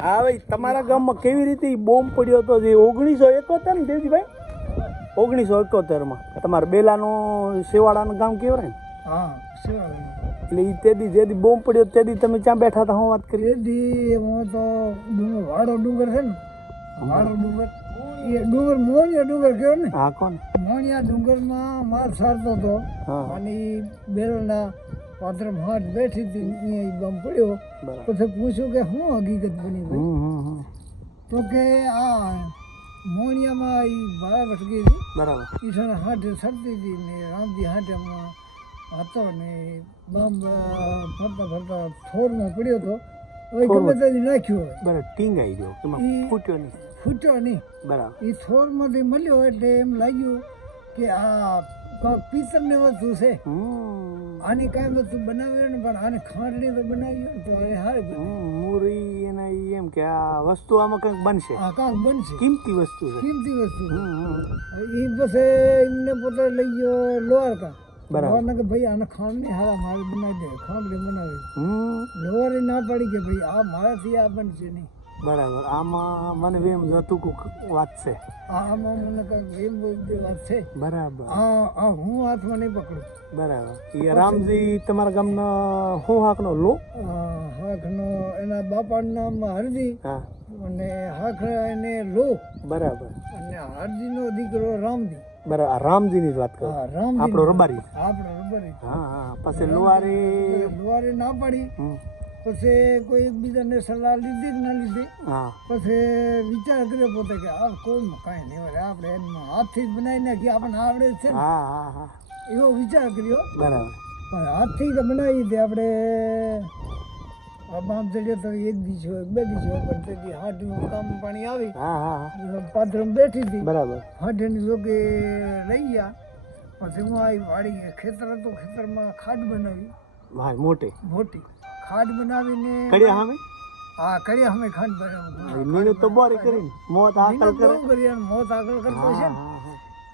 હા ભાઈ તમારા ગામમાં કેવી રીતે બોમ્બ પડ્યો હતો જે ઓગણીસો એકોતેર ને દેવજીભાઈ? ઓગણીસો એકોતેરમાં. તમારા બેલાનું શેવાડાનું ગામ કેવરાય ને હા શિવાળાનું. એટલે એ તેદી જેદી બોમ્બ પડ્યો તેદી તમે ક્યાં બેઠા હતા હું વાત કરી? એ દી હું તો ડુંગર વાડો ડુંગર છે ને વાડો ડુંગર. એ ડુંગર મોણિયા ડુંગર કહેવાય ને. હા કોણ? મોણિયા ડુંગરમાં માર સારતો હતો. હા. અને ઈ બેરલના ભાટ બેઠી હતી અહીંયા બમ પડ્યો. પછી પૂછ્યું કે શું હકીકત બની ભાઈ હમ તો કે આ મોણિયામાં એ ભાડા ભટકી હતી. બરાબર. ઈશાને હાથે સરતી હતી ને રામજી હાથેમાં હતો ને બમ ફરતા ફરતા થોરમાં પડ્યો હતો. હવે ગમે ત્યાંથી નાખ્યો હોય. બરાબર આવી ગયો. ફૂટ્યો નહીં. ફૂટ્યો નહીં. બરાબર. એ થોરમાંથી મળ્યો એટલે એમ લાગ્યું કે આ કાંઈક પિત્તરની વસ્તુ છે હમ. આની કાંઈ વસ્તુ બનાવ્યો ને પણ આને ખાંડણી તો બનાવી ને તો એ હારી મૂરી એના એમ કે આ વસ્તુ આમાં કંઈક બનશે. આ કાંક બનશે. કિંમતી વસ્તુ છે. કિંમતી વસ્તુ. એ પછી એમને પોતે લઈ ગયો લોહારકા બરાબર. કે ભાઈ આને ખાંડણી હારા મારે બનાવી દે. ખાંડણી બનાવી લોહારે ના પાડી કે ભાઈ આ મારાથી આ બનશે નહીં. બરાબર. આમાં મને એમ હતું કોક વાત છે. આ આમાં મને કાંઈક એમ બોલતી વાત છે. બરાબર. હા હું હાથમાં નહીં પકડું. બરાબર. એ રામજી તમારા ગામનો હું હાકનો? લો. હાકનો એના બાપાનું નામ હરજી. હા. અને હાક એને લો. બરાબર. અને હરજીનો દીકરો રામજી. બરાબર. રામજીની જ વાત કરો. આપણો રબારી. આપણો રબારી. હા હા. પછી લુવારી. લુવારી ના પડી. પછી કોઈ એકબીજાને સલાહ લીધી કે ના લીધી હા. પછી વિચાર કર્યો પોતે કે આ કોઈ કાંઈ નહીં હોય આપણે એમ હાથથી જ બનાવી નાખીએ આપણને આવડે છે હા હા હા. એવો વિચાર કર્યો. બરાબર. પણ હાથથી તો બનાવી હતી આપણે. આ બાપ ચડ્યો તો એક દી એક બે હોય પણ તેથી હાથનું કામ પાણી આવી. હા બેઠી હતી. બરાબર. હાથની લોકે લઈ ગયા. પછી હું આવી વાડી ખેતર હતું ખેતરમાં ખાડ બનાવી. મોટે. મોટી. ખાડ બનાવીને કડિયા સામે હા કડિયા હામે ખાડ બનાવી. નીને તો બોરી કરીને મોત આકલ કરે. કરી મોત આકલ કરતો છે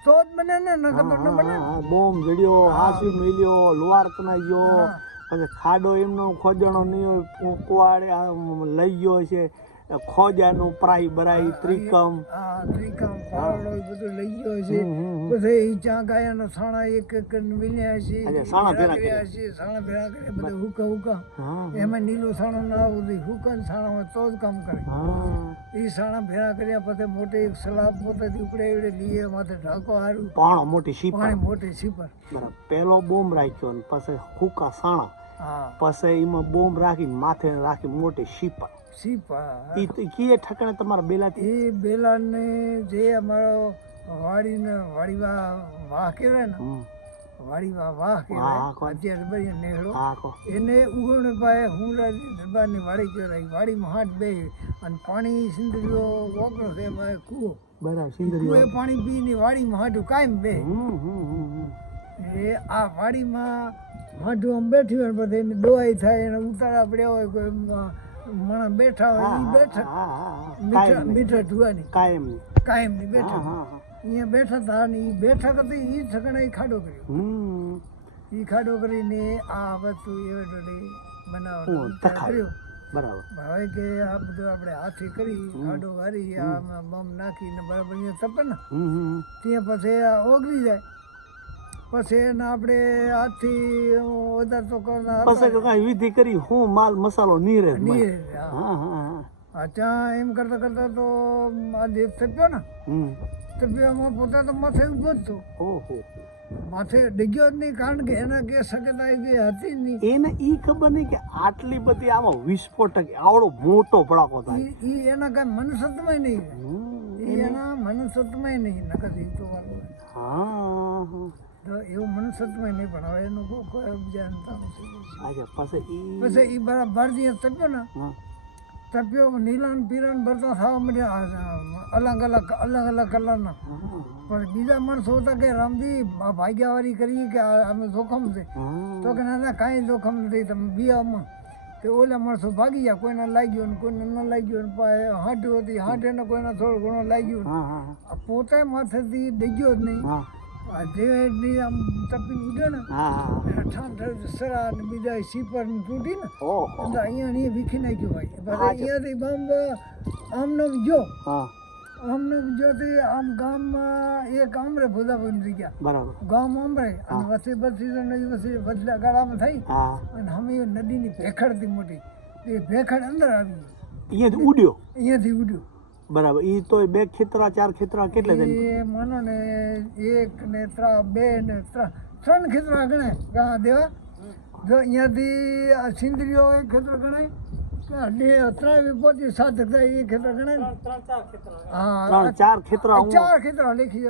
તો જ બને ને ન તો ન બને હા, જડ્યો હાસી મિલ્યો લોહાર કનાયો ગયો. પછી ખાડો એમનો ખોદણો નહીં હોય કુવાડે લઈ ગયો છે. ખોજાનું પ્રાય બરાઈ ત્રિકમ. ત્રિકમ બધું લઈ ગયો છે. બધે હમ, હમ. પછી ઈ ચા ગાયાના સાણા એક એક મિલ્યા છે. સાણા ભેગા કર્યા. છે સાણા ભેળા કર્યા બધે હુકા હુકા. એમાં નીલું સાણું ના આવવું હુકા સાણા તો જ કામ કરે. એ સાણા ભેગા કર્યા પછી મોટે એક સલાબ પોતે ઉપડે એવડે લીએ માથે ઢાંકો હારું. પાણો મોટી શીપા પાણી મોટી સીપર પેલો બોમ રાખ્યો ને પછી હુકા સાણા. પછી એમાં બોમ રાખી માથે રાખી મોટી શીપા સીપા ઈ તો કીએ ઠકાણે તમારા બેલાથી. એ બેલાને જે અમારો વાડીને વાડી વાહ વાહ કહેવાય ને. વાડી વાહ કહેવાય અત્યારે બધી નેહળો. એને ઉગવણ હું દરબારની વાડી કહેવાય. વાડીમાં હાથ બે અને પાણી સિંદરીઓ વોકરો છે ભાઈ કૂવો. બરાબર સિંદરી કૂએ પાણી પીને વાડીમાં હાટું કાયમ બે એ આ વાડીમાં હાટું આમ બેઠી હોય પછી એની દોવાઈ થાય એને ઉતારા પડ્યા હોય કોઈ માણસ બેઠા હોય એ બેઠા. મીઠા ઢુવાની કાયમ. કાયમની હા અહીંયા બેઠા હતા અને એ બેઠક હતી એ ઠકણે ખાડો કર્યો. હમ. એ ખાડો કરીને આ વસ્તુ એ ઓ, કર્યો. બરાબર. હવે કે આ બધું આપણે હાથી કરી ખાડો વારી આમાં બમ નાખીને બરાબર અહીંયા તપે ને ત્યાં પછી આ ઓગળી જાય. પછી એને આપણે હાથથી વધારે તો કરતા પછી કાંઈ વિધિ કરી હું માલ મસાલો નીરે રહે. નીર હા. હા એમ કરતા કરતા તો આ જે થપ્યો ને હમ. તપ્યામાં પોતે તો માથે ઊભો જ હતો. ઓહો. માથે ડિગ્યો જ નહીં કારણ કે એના કે શક્યતા એવી હતી નહીં. એને એ ખબર નહીં કે આટલી બધી આમાં વિસ્ફોટક આવડો મોટો ભડાકો થાય. ઈ એના કાંઈ મનસત્મય નહીં. એના મનસત્મય નહીં નકર ઈ તો હા હા. તો એવું મનુષ્યત્વય નહીં પણ હવે એનું કોઈ જાણતા પછી એ બરાબર જે તપ્યો ને તપ્યો નીલાન પીરાન ભરતા થવા મળ્યા અલગ અલગ અલગ અલગ કલરના. પણ બીજા માણસો હતા કે રામજી આ ભાગ્યાવારી કરીએ કે અમે જોખમ છે? તો કે ના ના કાંઈ જોખમ નથી તમે બિયામાં. તે ઓલા માણસો ભાગી ગયા કોઈને લાગ્યું ને કોઈને ન લાગ્યું ને હાંટ્યું હતી હાંટે ને કોઈને થોડું ઘણું લાગ્યું પોતે માથેથી ડગ્યો જ નહીં. દિવેટની આમ તપીને ઉડ્યો ને ઠામ સરા ને બીજા સીપર ને તૂટી ને અહીંયા ને વીખી નાખ્યું ભાઈ. અહીંયાથી આમને જો હા. આમને જોથી આમ ગામમાં એક આમરે ભોદા થઈ ગયા. બરાબર. ગામ આમરે અને વચ્ચે બસી વચ્ચે બદલા ગાળામાં થઈ અને અમે નદીની ભેખડ હતી મોટી એ ભેખડ અંદર આવી ગઈ. અહીંયાથી ઉડ્યો? અહીંયાથી ઉડ્યું. બરાબર. એ તો બે ખેતરા ચાર ખેતરા કેટલે થાય એ માનો ને એક ને ત્રણ બે ને ત્રણ. ત્રણ ખેતરા ગણાય. ગા દેવા. જો અહીંયાથી આ સિંદરીઓ એક ખેતર ગણાય. કે બે ત્રણ પહોંચી સાત થાય એ ખેતર ગણાય હા ચાર ખેતરા ચાર ખેતરા લેખી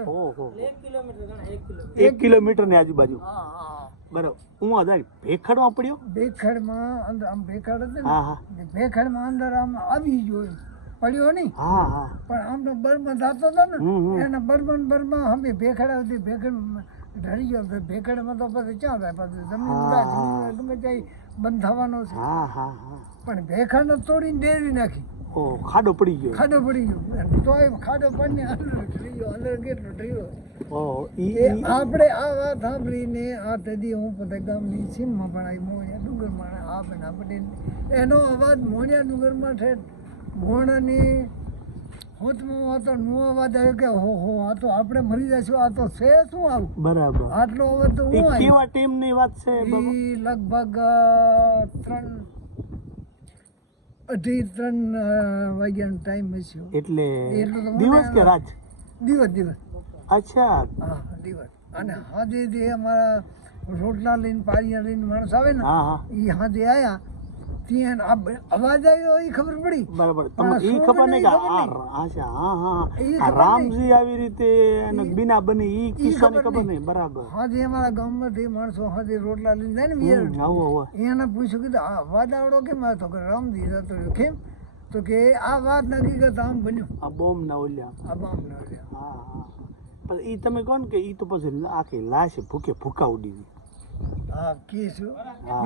એક કિલોમીટરની આજુબાજુ? હા હા. બરાબર. હું આધાર ભેખડમાં પડ્યો? ભેખડમાં અંદર આમ ભેખડ ભેખડમાં અંદર આમ આવી ગયો. પડ્યો નહીં. પણ આમ તો બરમાં થતો હતો ને એને બર્મન બરમાં અમે ભેખડ હતી ભેખડ ઢળી ગયો. તો ભેખડમાં તો પછી ક્યાં થાય? પછી જમીન ગમે ત્યાં બંધ થવાનો છે પણ ભેખડને તોડીને ડેરી નાખી. ખાડો પડી ગયો. ખાડો પડી ગયો. તોય ખાડો પડીને અંદર ઢળી ગયો અંદર કેટલો ઈ- આપણે આ વાત સાંભળીને આ તદી હું પોતે ગામની સીમમાં પણ આવી મોણિયા ડુંગરમાં આ પણ આપણે એનો અવાજ મોણિયા ડુંગરમાં છે મોણની હોતમાં હતો નો અવાજ આવ્યો કે હો હો આ તો આપણે મરી જશું આ તો છે શું આવું? બરાબર. આટલો અવાજ તો હું આવ્યો. કેવા ટીમની વાત છે એ લગભગ ત્રણ અઢી ત્રણ વાગ્યાનો ટાઈમ હશે. એટલે તો દિવસ કે રાત? દિવસ દિવસ. અચ્છા. હા દિવસ. અને હાજે જે અમારા રોટલા લઈને પારિયા લઈને માણસ આવે ને એ હાજે આયા. ત્યાં અવાજ આવ્યો એ ખબર પડી? બરાબર. તમને ઈ ખબર નહીં કે આ ખબર હા હા રામજી આવી રીતે બીના બની એ કિસ્સાની ખબર ખબર નહીં. નહીં બરાબર. હાજે અમારા ગામમાંથી માણસો હાજે રોટલા લઈને જાય ને આવો આવો. એને પૂછ્યું કીધું આ અવાજ આવડો કેમ આવ્યો? તો કે રામજી જતો રહ્યો. કેમ? તો કે આ વાત નક્કી કરતા આમ બન્યું. આ બોમ્બ ના ઓલ્યા. આ બામ ના હા હા. એ તમે કહો ને કે એ તો પછી આખી લાશ ભૂકે ભૂકા ઉડી ગઈ. હા કીશું હા.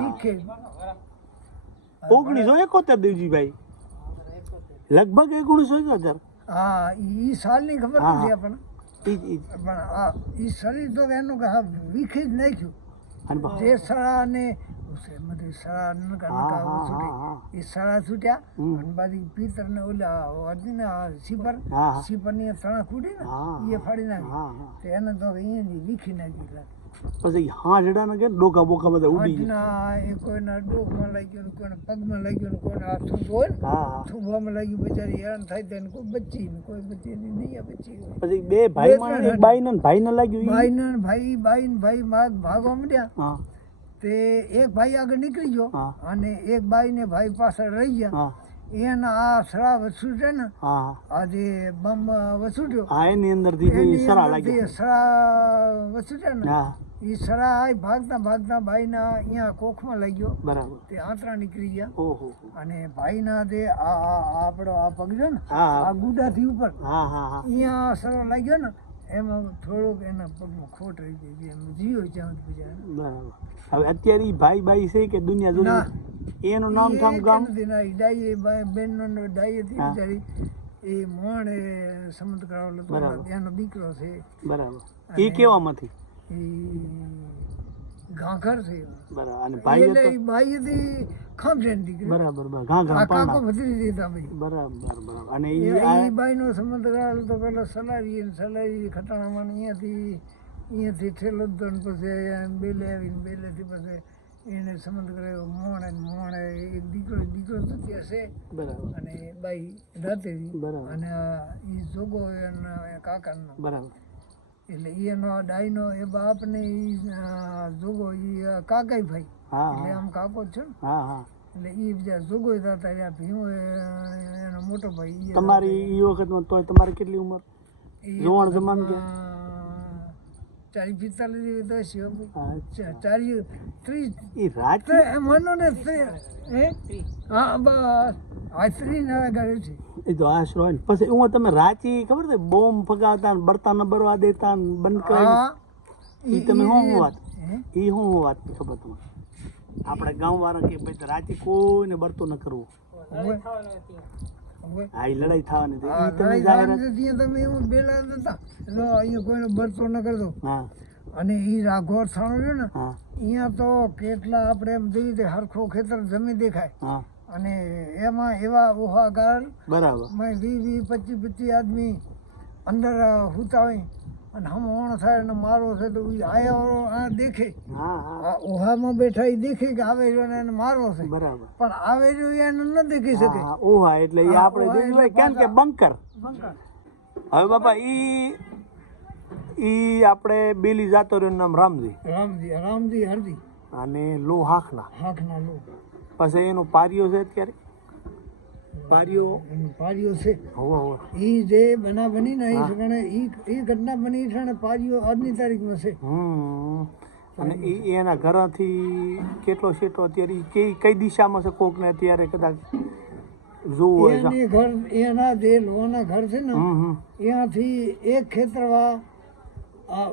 ઓગણીસો એકોતેર દેવજીભાઈ. લગભગ ઓગણીસો એકોતેર. હા ઈ સાલની ખબર નથી. આપણને. પણ આ ઈ શરીર તો એનું વીખી જ નાખ્યું. જે સળા ને બધી સળા. એ સળા છૂટ્યા અને બાકી પિત્તર ને ઓલા હતી ને આ સીપર. સીપરની તણા ખૂટી ને એ ફાડી નાખી. હા હા. તો એને તો અહીંયા વીખી નાખી. પછી હા જડાને કે ડોકા બોકા બધા ઉડી ગયા. એ કોઈના ડોકમાં લાગ્યો ને કોઈના પગમાં લાગ્યો ને કોઈના હાથું હોય ને હા થૂંભામાં લાગ્યું બિચારી હેરાન થાય તેને કોઈ બચી ને કોઈ બચી ને નહીં બચી પછી બે ભાઈ માં એક બાઈ ને ભાઈ ને લાગ્યું ભાઈ ને ભાઈ ભાઈ ને ભાઈ માં ભાગવા માંડ્યા. હા. તે એક ભાઈ આગળ નીકળી ગયો અને એક ભાઈ ને ભાઈ પાછળ રહી ગયા. એના આ ને હા. હા એની અંદરથી અંદરથી લાગી સરા ને હા. એ સરા આય ભાગતા ભાગતા ભાઈના અહીંયા કોખમાં લાગ્યો બરાબર. તે આંતરા નીકળી ગયા. ઓહો. અને ભાઈના જે આ આ આ આપણો આ પગ છે ને આ ગુડાથી ઉપર હા હા હા. અહીંયા લાગ્યો ને એમાં થોડોક એના પગમાં ખોટ રહી ગઈ એમ જીવો બરાબર. હવે અત્યારે ભાઈ ભાઈ છે કે દુનિયા ના. એનું નામ ઠામ ગામ? નથી ડાઈ એ બા- બેનનો ડાઈ થી બિચારી. એ મોણ સમંત કરાવેલો હતો. એનો દીકરો છે. બરાબર. એ કેવામાંથી? ઘાઘર છે. બરાબર. અને ભાઈ એટલે ભાઈ હતી ખામસેન દીકરી. બરાબર બરાબર. ઘા આ ઘા કાકો ભત્રી દીધા ભાઈ બરાબર બરાબર. અને એ બાઈનો સંબંધ કરાવેલો તો પેલો સલારી સલારી ખટાણામાં અહીંયાથી અહીંયાથી ઠેલો જ પછી બેલે આવીને બેલેથી પછી એને સંબંધ કર્યો મોણ મોણ એક દીકરો દીકરો તો ત્યાં છે બરાબર. અને બાઈ રાતે બરાબર. અને એ જોગો એના કાકાનો. બરાબર. એટલે એનો ડાઈનો એ બાપ ને એ જોગો એ કાકાઈ ભાઈ. એટલે આમ કાકો છે એટલે એ બીજા જોગો થતા ત્યાં ભીમો એનો મોટો ભાઈ તમારી એ વખતમાં તોય તમારી કેટલી ઉંમર? જોવાણ જમાન કે? વખતમાં ચાલી પિસ્તાલીસ જેવી તો હશે હો ભાઈ. ચાલી ત્રીસ. ઈ રાત એમ માનો ને હે? હા બસ આ ત્રીસ ના ગાડી છે. એ તો આશરો હોય પછી હું તમે રાચી ખબર છે બોમ્બ ફગાવતા ને બળતા બરવા દેતા ને બંધ કરાવી એ તમે શું વાત? એ શું વાત ખબર તમને? આપણે ગામ વાળા કે ભાઈ રાચી કોઈને બળતો ન કરવું. આ લડાઈ થવાની તમે લડાઈ થવાની હતી, તમે એવું બેલા હતા અહીંયા કોઈનો બરતો ન કરતો અને એ રાઘોર થાણો રહ્યો ને અહીંયા તો કેટલા આપણે એમ જોઈએ તે હરખો ખેતર જમી દેખાય. અને એમાં એવા ઓહાગાર બરાબર. મેં વીસ વીસ પચીસ પચીસ આદમી અંદર હુતા હોય. અને હમ ઓણ થાય અને મારો છે તો ઈ આયા આ દેખે. ઓહામાં બેઠા એ દેખે કે આવે રહ્યો ને એને મારવો છે. બરાબર. પણ આવે રહ્યો એને ન દેખી શકે. ઓહા એટલે એ આપણે જોઈ લઈએ કેમ કે બંકર. હવે બાપા ઈ ઈ આપણે બેલી જાતો રહ્યો નામ રામજી. રામજી રામજી હરજી. અને લો હાખના. હાખના લો. પછી એનો પારિયો છે અત્યારે? એનું પારીઓ છે. એ જે બના બની ને. એ ઠેકાણે એ ઘટના બની ઠેકાણે પારીઓ આજની તારીખમાં છે. અને એ એના ઘરથી કેટલો શેટો અત્યારે કઈ કઈ દિશામાં છે કોકને અત્યારે કદાચ જોવું હોય ઘર એના જે લોના ઘર છે ને ત્યાંથી એક ખેતરવા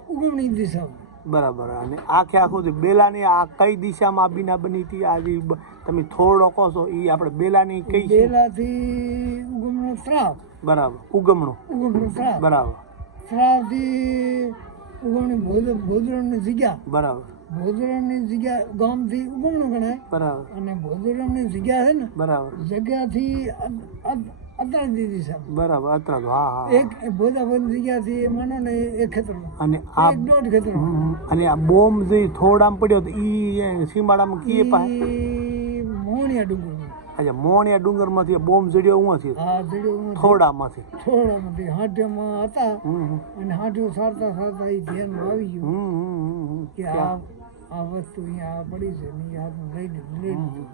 ઉગમણી દિશામાં. બરાબર. અને આખે આખું બેલાની આ કઈ દિશામાં બીના બની હતી આ જે બ- તમે થોડો કહો છો એ આપણે બેલાની કઈ છે બેલાથી ઉગમનો શ્રાવ. બરાબર ઉગમણું. ઉગમનો શ્રાવ. બરાબર. શ્રાવથી ઉગમણી ભોજ ભોજરણની જગ્યા. બરાબર. ભોજરણની જગ્યા ગામથી ઉગમણું ગણાય. બરાબર. અને ભોજરણની જગ્યા છે ને બરાબર. જગ્યાથી અત્રા દીધી છે. બરાબર અત્યારે હા હા એક ભોજાભાઈ જગ્યાથી માનો ને એક ખેતર અને આ એક દોઢ ખેતર અને આ બોમ્બ જે થોડામાં પડ્યો તો ઈ સીમાડામાં કીએ પાસે ઈ મોહણિયા ડુંગર અચ્છા મોણિયા ડુંગરમાંથી બોમ્બ જડ્યો ઉંથી આ જડ્યો થોડામાંથી. થોડામાંથી. હાંઠિયામાં હતા અને હાંઠિયો સારતા સારતા એ ધ્યાન આવી ગયું. કે આ આ વસ્તુ અહીંયા પડી છે ને હાથમાં લઈને લઈ લીધું.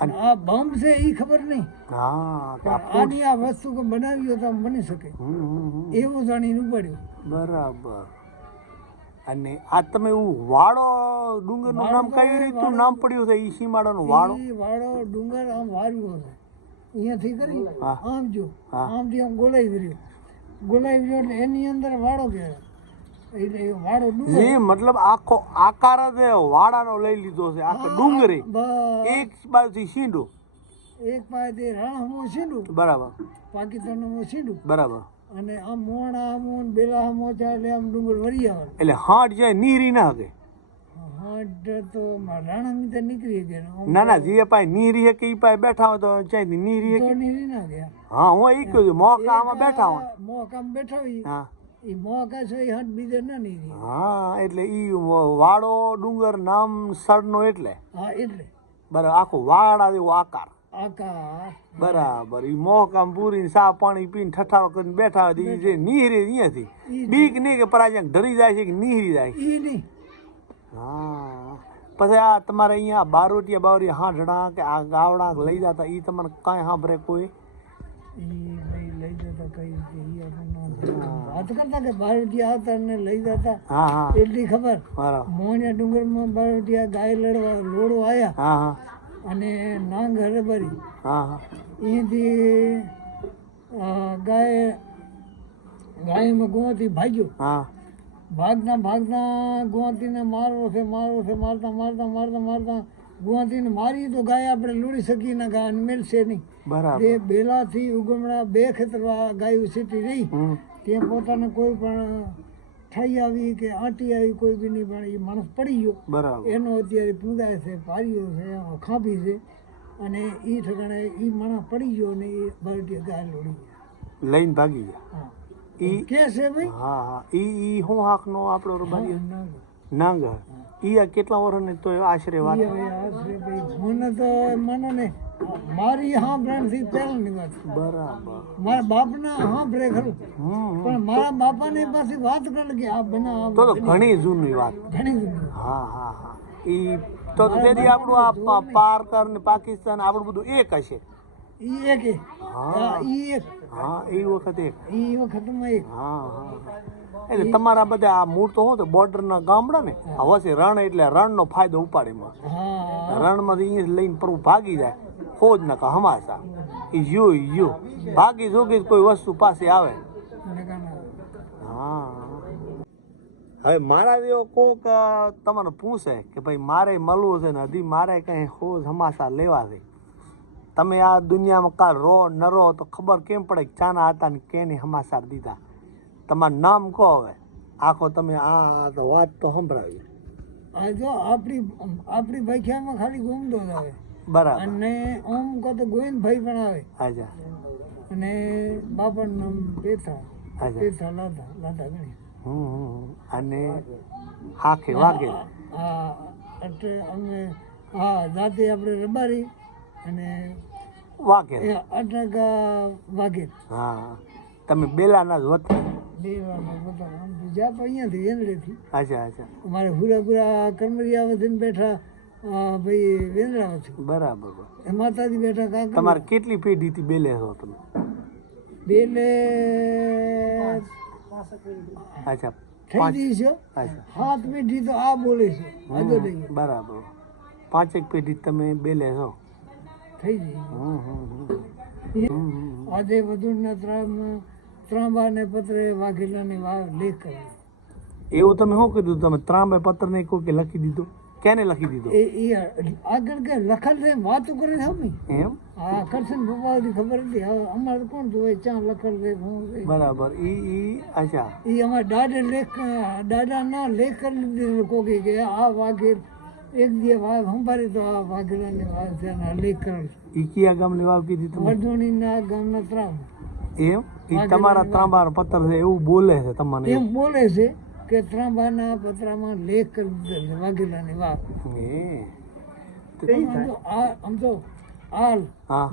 અને આ બોમ્બ છે એ ખબર નહીં. હા આની આ વસ્તુ બનાવી તો બની શકે. એવું જાણીને ઉપાડ્યું. બરાબર. અને આ તમે એવું વાળો ડુંગરનું નામ કઈ રીતનું નામ પડ્યું છે? ઈ સીમાડાનો વાળો વાળો ડુંગર આમ વાર્યો છે અહીંયાથી કરી. આમ જો. આમથી આમ ગોલાઈ રહ્યો ગોલાઈ ગયો એટલે એની અંદર વાળો કહેવાય. એ મતલબ આખો આકાર જ એ વાડાનો લઈ લીધો છે આખો ડુંગરે. એક બાજુથી સીંડો. એક પાસેથી રાણહમો સીંડું. બરાબર. પાકિસ્તાનનું સીંડું. બરાબર. અને આમ મોણા આમું બેલા મોચા એટલે આમ ડુંગર વરી આવે એટલે હાટ જાય નીરી ના હકે. હાટ તો રાણા મિત્ર નીકળી ગયા ના ના જે પાસે નીરી હકે ઈ પાસે બેઠા હોય તો ચાઈ નીરી તો કે નીકળી ના ગયા હા હું ઈ કહું મોકા આમાં બેઠા હોય. મોકામ બેઠા હોય હા. એ મોકા છે ઈ હાટ બીજે ના નીરી. હા એટલે ઈ વાળો ડુંગર નામ સરનો એટલે. હા એટલે. બરાબર આખો વાડા જેવો આકાર. બરાબર. ઈ મોકામ પૂરી સા પાણી પીને ઠઠારો કરીને બેઠા હતી જે નીહરી અહીંયાથી બીક નહીં કે પરાજ્યા ઢરી જાય છે કે નીહરી જાય. છે. હા. પછી આ તમારે અહીંયા બારોટિયા બાવરી હાંઢડા કે આ ગાવડા લઈ જતા ઈ તમને કાંઈ સાંભળે કોઈ? લઈ જતા કઈ વાત કરતા કે બારોટિયા હતા ને લઈ જતા. હા હા. એટલી ખબર? મોહણિયા ડુંગરમાં બારોટિયા ગાય લડવા લોડો હા. અને નાંગ હરબરી હા એથી ગાય ગાયમાં ગોવાથી ભાગ્યો. હા. ભાગતા ભાગતા ગુવાતીને મારવો છે મારવો છે મારતા મારતા મારતા મારતા ગુવાતીને મારી તો ગાય આપણે લૂડી શકીએ ના ગાય મેળશે નહીં. બરાબર. તે બેલાથી ઉગમણા બે ખેતર ગાય સીટી રહી તે પોતાને કોઈ પણ ઠાઈ આવી કે આંટી આવી કોઈ બી નહીં પણ એ માણસ પડી ગયો. બરાબર. એનો અત્યારે પૂંદાય છે પાર્યો છે ખાંભી છે અને એ ઠેકાણે એ માણસ પડી ગયો ને એ બાલટી ગાય લોડી ગયા. લઈને ભાગી ગયા. હા. એ કે છે ભાઈ? હા હા. એ એ હું હાકનો આપણો રબારી નાંગ ઈ કેટલા વર્ષની તો આશરે વાત ઈ મને તો માનો ને મારી સાંભળણથી પહેલાંની વાત છે. બરાબર. મારા બાપના સાંભળે ખરું. હમ હમ. પણ મારા બાપાને પાછી વાત કરે કે આ બના તો ઘણી જૂની વાત. ઘણી જૂની હા હા હા. ઈ તો તેથી આપણું આ પારકર ને પાકિસ્તાન આપણું બધું એક હશે. ઈ એક. હા. હા, ઈ એક. હા એ વખત એક. ઈ વખતમાં એક. હા હા. એટલે તમારા બધા આ મૂળ તો શું તો બોર્ડરના ગામડા ને? હવે રણ એટલે રણનો ફાયદો ઉપાડીમાં. હા. રણમાંથી અહીંયા લઈને પરવું ભાગી જાય ખોજ ન કા હમાસા. ઈ યુ યુ ભાગી જોગી કોઈ વસ્તુ પાસે આવે. હા. હવે મારા જેવો કોક તમને પૂછે કે ભાઈ મારે મળવું છે ને હજી મારે કઈ ખોજ હમાસા લેવા છે. તમે આ દુનિયામાં કાલ રો ન રો તો ખબર કેમ પડે કે ચાના હતા ને કેની હમાસાર દીધા. તમારું નામ કહો હવે? આખો તમે આ તો વાત તો સંભળાવી. આ જો આપણી આપણી ભાખ્યામાં ખાલી ગોમડો જ આવે. બરાબર. અને ઓમ કહો તો ગોવિંદભાઈ પણ આવે. હાજા અને બાપણ નામ પેથા. પેથા લાધા લાધા ગણી. અને હાખે વાગે. હા એટલે અમે હા જાતે આપણે રબારી અને વાગે. એટલે વાગે. હા. તમે બેલાના જ વતન બે વાર બધા. આમ તો અહીંયાથી વેંદડેથી અચ્છા અચ્છા. અમારે પૂરા પૂરા કર્મરિયા વધી બેઠા ભાઈ વેંદડા વેંદડામાંથી બરાબર એ માતાજી બેઠા કાંક તમારે કેટલી પેઢીથી બેલે છો તમે? બેલે અચ્છા થઈ ગઈ છે. હાથ પેઢી તો આ બોલે છે. વાંધો નહીં. બરાબર. પાંચેક પેઢી તમે બેલે છો? થઈ ગઈ. આજે વધુના ત્રામ ત્રાંબા ને પત્રે વાઘેલાની વાવ લેખ કરે એવું તમે શું કીધું? તમે ત્રાંબે પત્ર નહીં કોઈ લખી દીધું? કેને લખી દીધું? એ એ આગળ કે લખલ રે વાતો કરે છે અમે. એમ? આ કરશન ભગવાનની ખબર હતી હવે અમારે કોણ જોવે ચા લખલ રે બરાબર. ઈ ઈ અચ્છા. એ અમાર દાદા લેખ દાદાના લેખ કરી લીધી કોકે કે આ વાઘેર એક દી વાવ સંભાળી તો આ વાઘેલાની વાવ છે આ લેખ કરી ઈ કયા ગામની વાવ કીધી તમે? વર્ધોણીના ગામના ત્રામ એમ? એ તમારા ત્રાંબાર પત્ર છે એવું બોલે છે તમને એમ બોલે છે કે ત્રાંબાના પત્રામાં લેખ કરી દીધા છે વાઘેલાની વાત આમ તો આલ હા.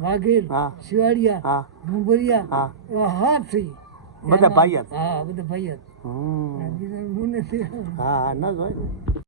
ડુંગરિયા હા. એવા હાથ થઈ બધા ભાઈ. હા બધા ભાઈ હા ના ન જ હોય ને.